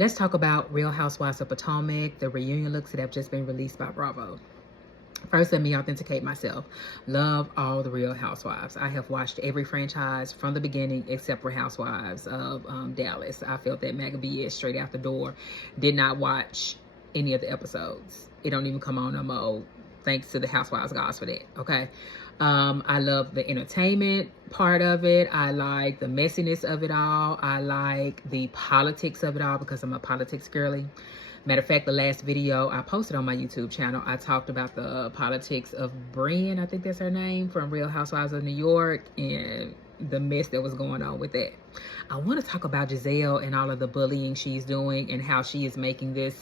Let's talk about Real Housewives of Potomac, the reunion looks that have just been released by Bravo. First, let me authenticate myself. Love all the Real Housewives. I have watched every franchise from the beginning except for Housewives of Dallas. I felt that MAGA BS straight out the door. Did not watch any of the episodes. It don't even come on no more. Thanks to the Housewives gods for that, okay? I love the entertainment part of it. I like the messiness of it all. I like the politics of it all because I'm a politics girly. Matter of fact, the last video I posted on my YouTube channel, I talked about the politics of Brian, I think that's her name, from Real Housewives of New York, and the mess that was going on with that. I want to talk about Giselle and all of the bullying she's doing and how she is making this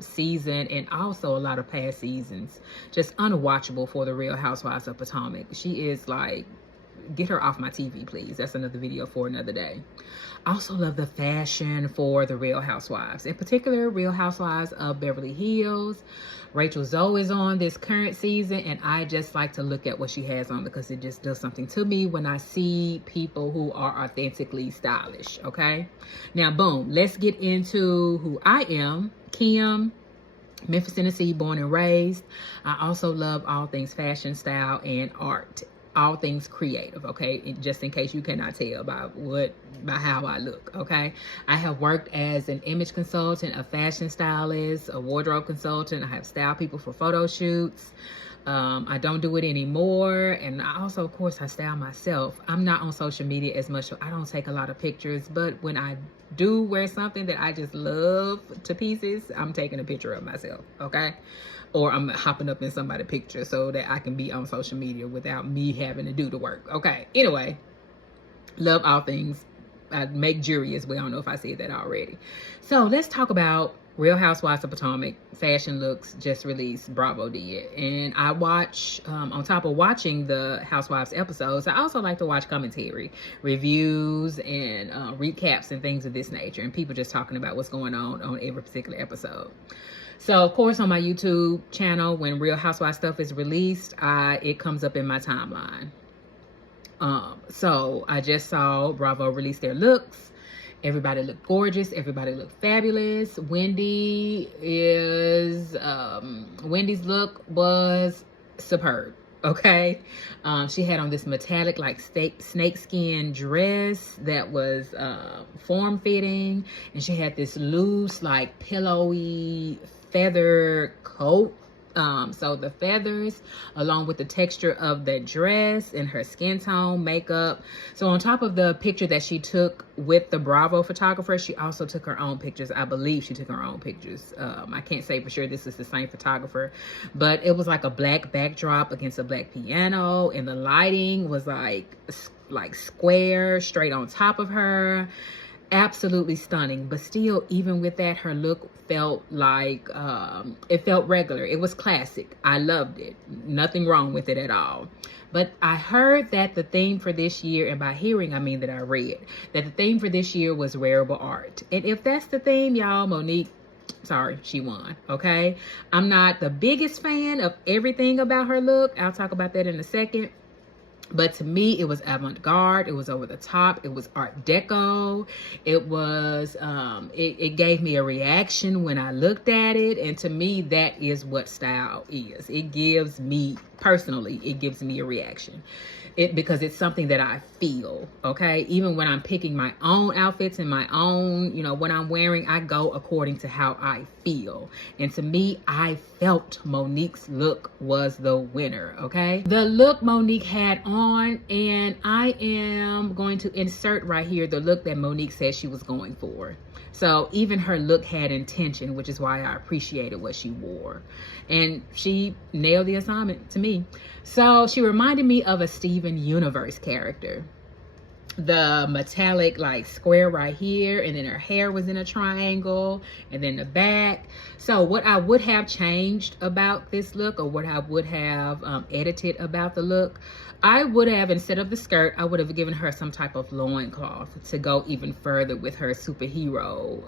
season and also a lot of past seasons just unwatchable for the Real Housewives of Potomac. She is like, get her off my TV, please. That's another video for another day. I also love the fashion for the Real Housewives, in particular Real Housewives of Beverly Hills. Rachel Zoe is on this current season, and I just like to look at what she has on because it just does something to me when I see people who are authentically stylish, okay? Now, boom, let's get into who I am. Kim, Memphis, Tennessee, born and raised. I also love all things fashion, style, and art. All things creative, okay? Just in case you cannot tell by how I look, okay? I have worked as an image consultant, a fashion stylist, a wardrobe consultant. I have styled people for photo shoots. I don't do it anymore. And I also, of course, I style myself. I'm not on social media as much, so I don't take a lot of pictures. But when I do wear something that I just love to pieces, I'm taking a picture of myself, okay? Or I'm hopping up in somebody's picture so that I can be on social media without me having to do the work. Okay, anyway, love all things. I make jewelry as well. I don't know if I said that already. So let's talk about Real Housewives of Potomac fashion looks just released. Bravo did. And I watch, on top of watching the Housewives episodes, I also like to watch commentary, reviews, and recaps and things of this nature. And people just talking about what's going on every particular episode. So, of course, on my YouTube channel, when Real Housewives stuff is released, it comes up in my timeline. So, I just saw Bravo release their looks. Everybody looked gorgeous. Everybody looked fabulous. Wendy's look was superb. Okay, she had on this metallic like snakeskin dress that was form-fitting, and she had this loose like pillowy feather coat. So the feathers, along with the texture of the dress and her skin tone, makeup. So on top of the picture that she took with the Bravo photographer, she also took her own pictures. I believe she took her own pictures. I can't say for sure this is the same photographer, but it was like a black backdrop against a black piano, and the lighting was like square straight on top of her. Absolutely stunning, but still, even with that, her look felt like it felt regular. It was classic. I loved it. Nothing wrong with it at all. But I heard that the theme for this year, and by hearing I mean that I read, that the theme for this year was wearable art. And if that's the theme, y'all, Monique, sorry, she won, okay? I'm not the biggest fan of everything about her look. I'll talk about that in a second. But to me, it was avant-garde. It was over the top. It was art deco. It was, it gave me a reaction when I looked at it. And to me, that is what style is. It gives me, personally, it gives me a reaction. Because it's something that I feel, okay? Even when I'm picking my own outfits and my own, you know, what I'm wearing, I go according to how I feel. And to me, I felt Monique's look was the winner, okay? The look Monique had on, and I am going to insert right here the look that Monique said she was going for. So even her look had intention, which is why I appreciated what she wore. And she nailed the assignment to me. So she reminded me of a Steven Universe character. The metallic like square right here, and then her hair was in a triangle, and then the back. So what I would have changed about this look, or what I would have edited about the look, I would have, instead of the skirt, I would have given her some type of loincloth to go even further with her superhero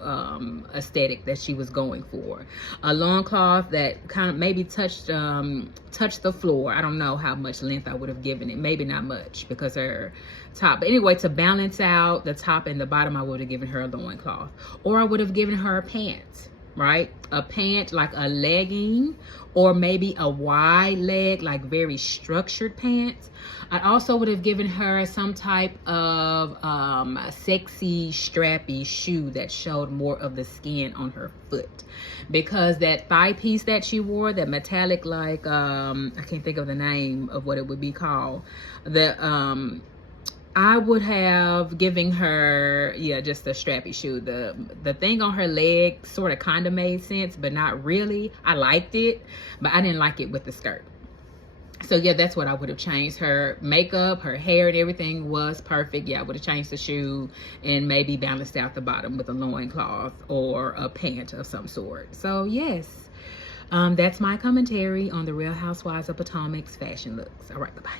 aesthetic that she was going for. A loincloth that kind of maybe touched the floor. I don't know how much length I would have given it. Maybe not much, because her top. But anyway, to balance out the top and the bottom, I would have given her a loincloth, or I would have given her a pant, right? A pant, like a legging, or maybe a wide leg, like very structured pants. I also would have given her some type of sexy strappy shoe that showed more of the skin on her foot, because that thigh piece that she wore, that metallic, like I can't think of the name of what it would be called, I would have given her, yeah, just a strappy shoe. The thing on her leg sort of kind of made sense, but not really. I liked it, but I didn't like it with the skirt. So yeah, that's what I would have changed. Her makeup, her hair, and everything was perfect. Yeah, I would have changed the shoe and maybe balanced out the bottom with a loincloth or a pant of some sort. So yes, that's my commentary on the Real Housewives of Potomac's fashion looks. All right, bye-bye.